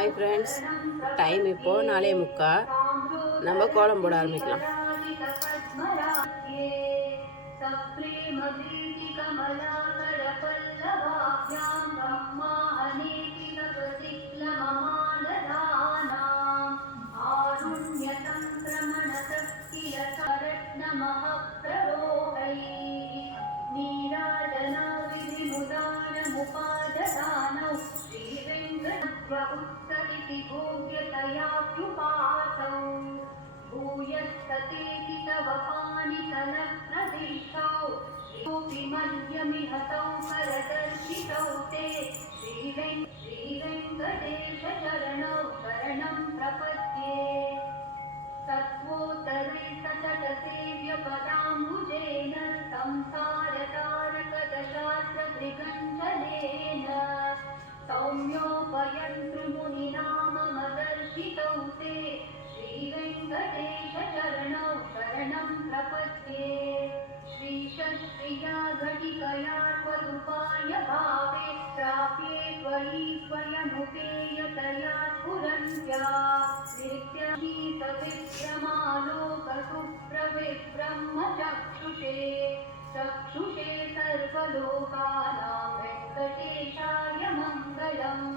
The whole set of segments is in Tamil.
ஹாய் ஃப்ரெண்ட்ஸ், டைம் இப்போது 4:45. நம்ம கோலம் போட ஆரம்பிக்கலாம். भूयतयाप्युपासौ भूयस्ततेति तव पाणितनप्रदिष्टौ मध्यमिहतौ करदर्शितौ ते श्रीवेङ्कटेशचरणौ शरणं प्रपद्ये तत्त्वोत्तरे सततसेव्यपदाम्बुजेन संसारतारकदशास्त्रत्रिगञ्जलेन सौम्योपयन्तृमुनिनाममदर्शितौ ते श्रीवेङ्कटेशचरणौ शरणं प्रपद्ये श्रीशश्रिया घटिकया त्वदुपाय भावे प्राप्ये त्वयि स्वयमुपेयतया स्फुरन्त्या नित्यगीतविभ्रमालोकसुप्रविब्रह्मचक्षुषे चक्षुषे सर्वलोकानां वेङ्कटेशाय मङ्गलम्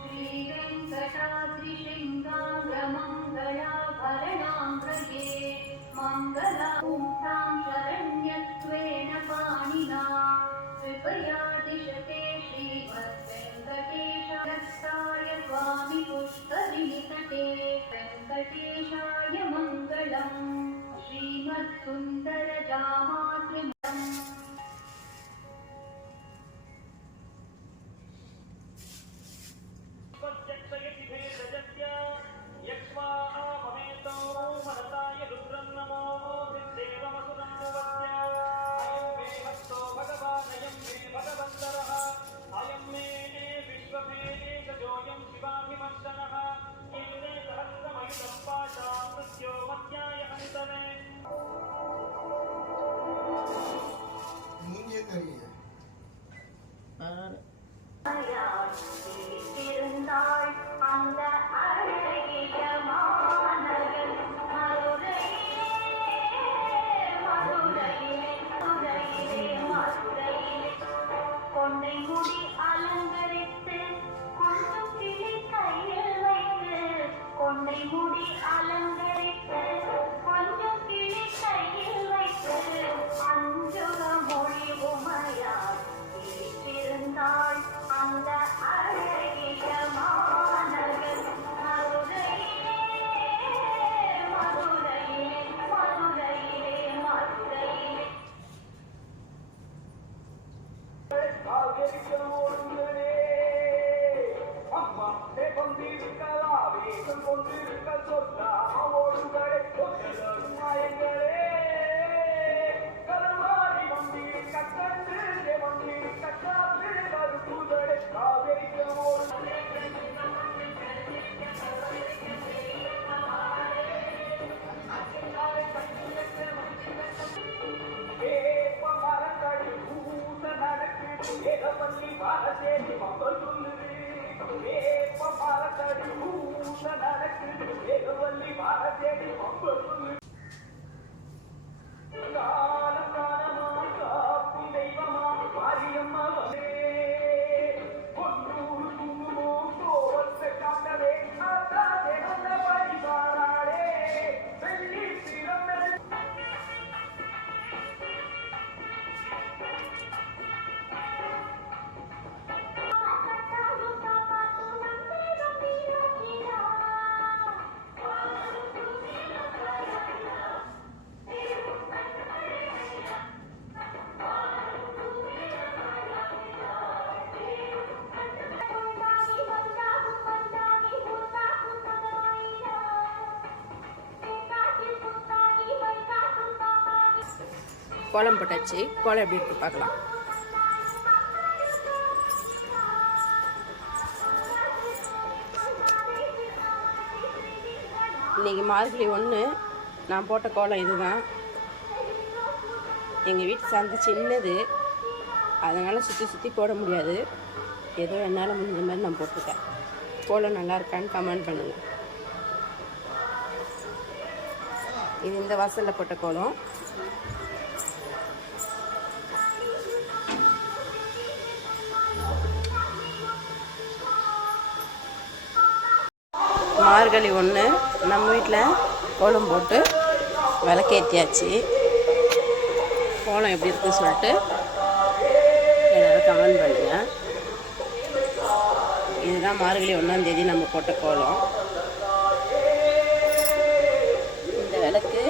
श्रीवेङ्कटाद्रिशृङ्गाग्रमङ्गलाभरणाङ्गजे मङ्गलां शरण्यत्वेन पाणिना कृपया दिशते श्रीमद्वेङ्कटेशाय स्वामि पुष्करिणितटे वेङ्कटेशाय मङ्गलम् श्रीमत्सुन्दरजामातृम् கோலம் போட்டாச்சு. கோலம் எப்படி இருக்கு பார்க்கலாம். இன்றைக்கி மார்கழி 1 நான் போட்ட கோலம் இதுதான். எங்கள் வீட்டு சந்தை சின்னது, அதனால் சுற்றி சுற்றி போட முடியாது. ஏதோ என்னால் முடிஞ்ச மாதிரி நான் போட்டிருக்கேன். கோலம் நல்லா இருக்கான்னு கமெண்ட் பண்ணுங்கள். இது இந்த வாசலில் போட்ட கோலம். மார்கழி 1 நம்ம வீட்டில் கோலம் போட்டு விளக்கேற்றியாச்சு. கோலம் எப்படி இருக்குன்னு சொல்லிட்டு எல்லோரும் கமெண்ட் பண்ணுங்கள். இதுதான் மார்கழி 1ஆம் தேதி நம்ம போட்ட கோலம். இந்த விளக்கு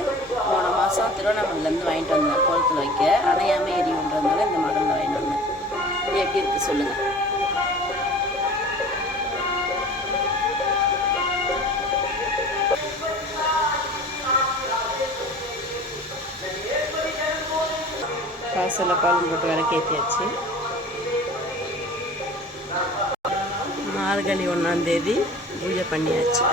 போன மாதம் திருவண்ணாமலையிலேருந்து வாங்கிட்டு வந்தேன் கோலத்தில் வைக்க. அணையாமல் எரியுன்றதுனால இந்த மாடலில் வாங்கிட்டு வந்தேன். இது எப்படி இருக்குது சொல்லுங்கள். வாசலில் கோலம் போட்டு விளக்கேற்றியாச்சு. மார்கழி 1ஆம் தேதி பூஜை பண்ணியாச்சு.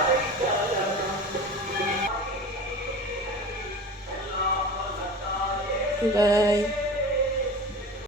பாய்.